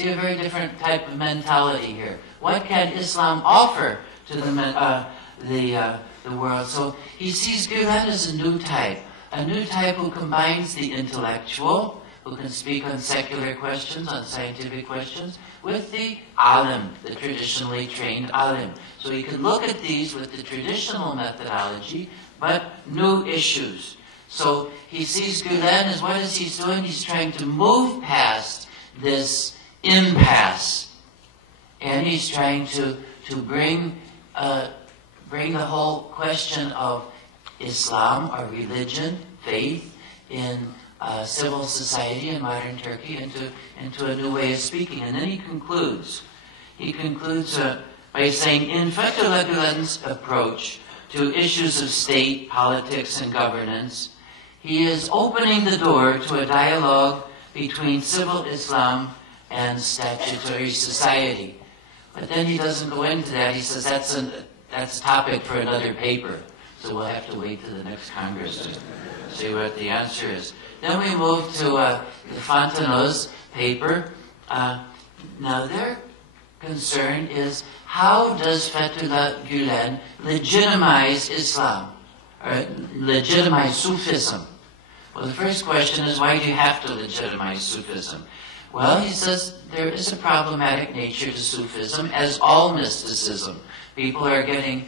See a very different type of mentality here. What can Islam offer to the world? So he sees Gülen as a new type who combines the intellectual, who can speak on secular questions, on scientific questions, with the alim, the traditionally trained alim. So he can look at these with the traditional methodology, but new issues. So he sees Gülen as what is he doing? He's trying to move past this impasse, and he's trying to bring the whole question of Islam or religion, faith in civil society in modern Turkey into a new way of speaking. And then he concludes by saying, in Fethullah Gülen's approach to issues of state, politics, and governance, he is opening the door to a dialogue between civil Islam and statutory society. But then he doesn't go into that. He says that's a topic for another paper. So we'll have to wait to the next Congress to see what the answer is. Then we move to the Fontenot's paper. Now their concern is, how does Fethullah Gülen legitimize Islam, or legitimize Sufism? Well, the first question is, why do you have to legitimize Sufism? Well, he says there is a problematic nature to Sufism, as all mysticism. People are getting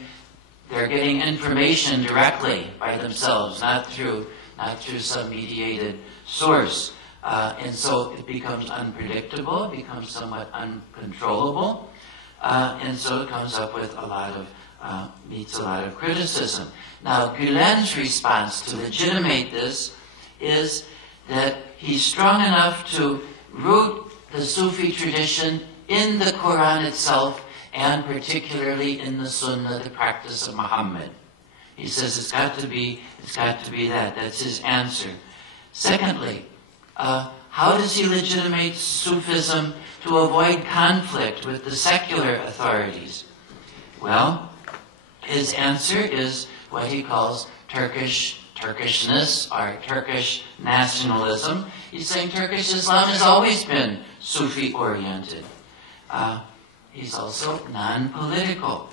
information directly by themselves, not through some mediated source. And so it becomes unpredictable, it becomes somewhat uncontrollable, and so it comes up with meets a lot of criticism. Now, Gülen's response to legitimate this is that he's strong enough to root the Sufi tradition in the Quran itself, and particularly in the Sunnah, the practice of Muhammad. He says it's got to be that. That's his answer. Secondly, how does he legitimate Sufism to avoid conflict with the secular authorities? Well, his answer is what he calls Turkishness, or Turkish nationalism. He's saying Turkish Islam has always been Sufi-oriented. He's also non-political,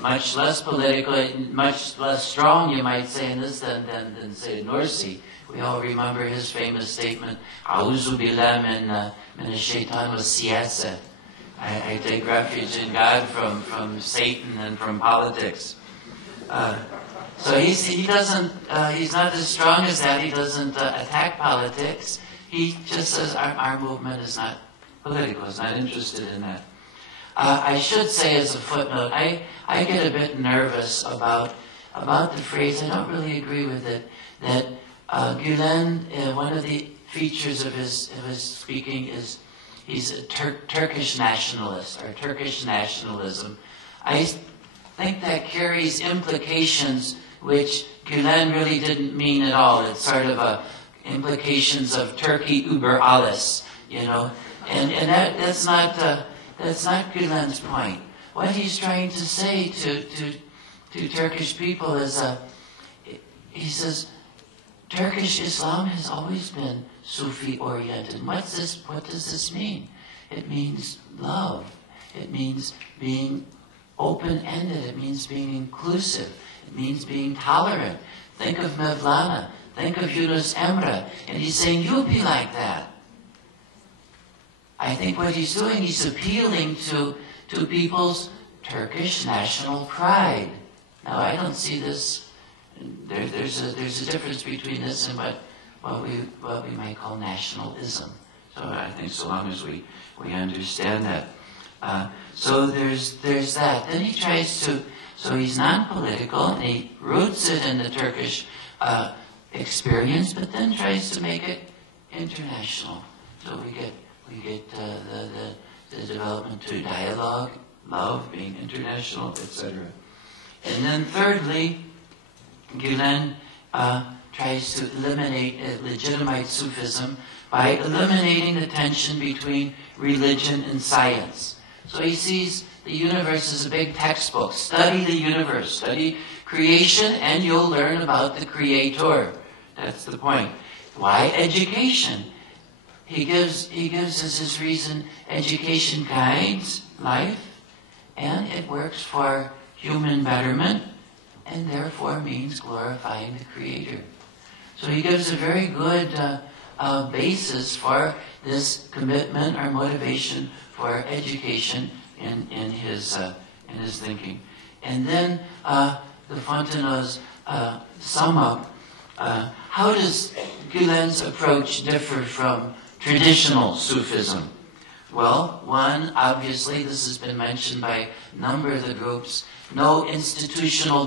much less political, much less strong, you might say, in this than say Nursi. We all remember his famous statement, "A'udhu billah min ash-shaytan wa siyasa." I take refuge in God from Satan and from politics. So he doesn't. He's not as strong as that. He doesn't attack politics. He just says our movement is not political. Is not interested in that. I should say as a footnote, I get a bit nervous about the phrase. I don't really agree with it. That Gülen, one of the features of his speaking is he's a Turkish nationalist, or Turkish nationalism. I think that carries implications which Gülen really didn't mean at all. It's sort of implications of Turkey über alles, you know, and that's not Gülen's point. What he's trying to say to Turkish people is, he says, Turkish Islam has always been Sufi-oriented. What does this mean? It means love. It means being open-ended. It means being inclusive. It means being tolerant. Think of Mevlana. Think of Yunus Emre. And he's saying, you be like that. I think what he's doing, he's appealing to people's Turkish national pride. Now, I don't see this. There's a difference between this and what we might call nationalism. So I think so long as we understand that. So there's that. Then he tries to. So he's non-political, and he roots it in the Turkish experience, but then tries to make it international. So we get the development to dialogue, love, being international, etc. And then thirdly, Gülen tries to legitimize Sufism by eliminating the tension between religion and science. So he sees the universe as a big textbook. Study the universe, study creation, and you'll learn about the Creator. That's the point. Why education? he gives as his reason, education guides life, and it works for human betterment, and therefore means glorifying the Creator. So he gives a very good basis for this commitment or motivation for education in his thinking. And then the Fontenot's sum up. How does Gülen's approach differ from traditional Sufism? Well, one, obviously, this has been mentioned by a number of the groups, no institutional